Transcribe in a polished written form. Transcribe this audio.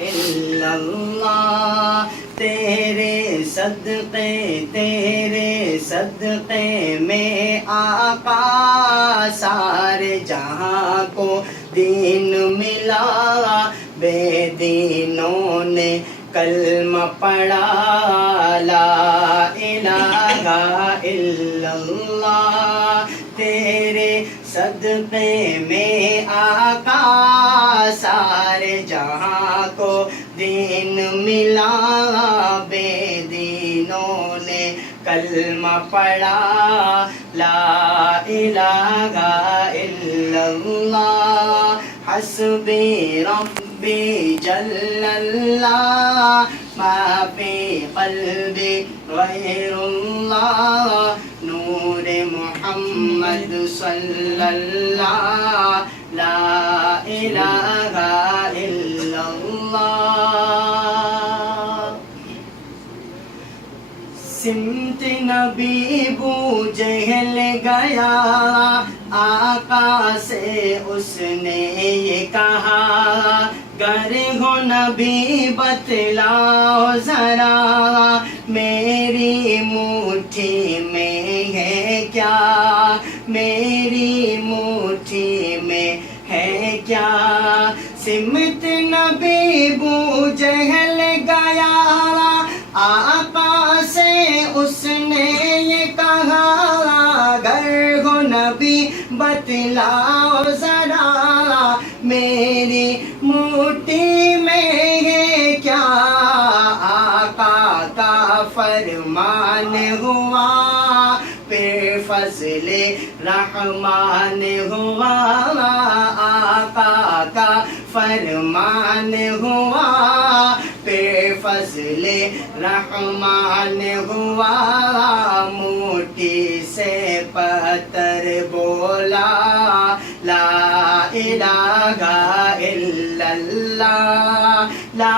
الا اللہ، تیرے صدقے میں آقا سارے جہاں کو دین ملا، بے دینوں نے کلمہ پڑھا لا الہ الا اللہ، تیرے صدقے میں آقا سارے جہاں کو دین ملا، بے دینوں نے کلمہ پڑھا لا الہ الا اللہ، حسبی ربی جل اللہ، ما فی قلبی غیر اللہ، نور محمد صلی اللہ، لا الہ الا اللہ۔ سمت نبی ابو جہل گیا، آقا سے اس نے یہ کہا، گر ہو نبی بتلاؤ ذرا، میری مٹھی میں ہے کیا، میری مٹھی میں ہے کیا، سمت نبی ابو جہل گیا، آقا سے اس نے یہ کہا، گر ہو نبی بتلاؤ ذرا، میری مٹھی میں ہے کیا، آقا کا فرمان ہوا، پھر فضل رحمان ہوا، آقا کا فرمان ہوا، پھر فضل رحمان ہوا، مٹھی سے پتھر بولا لا الہ الا اللہ، لا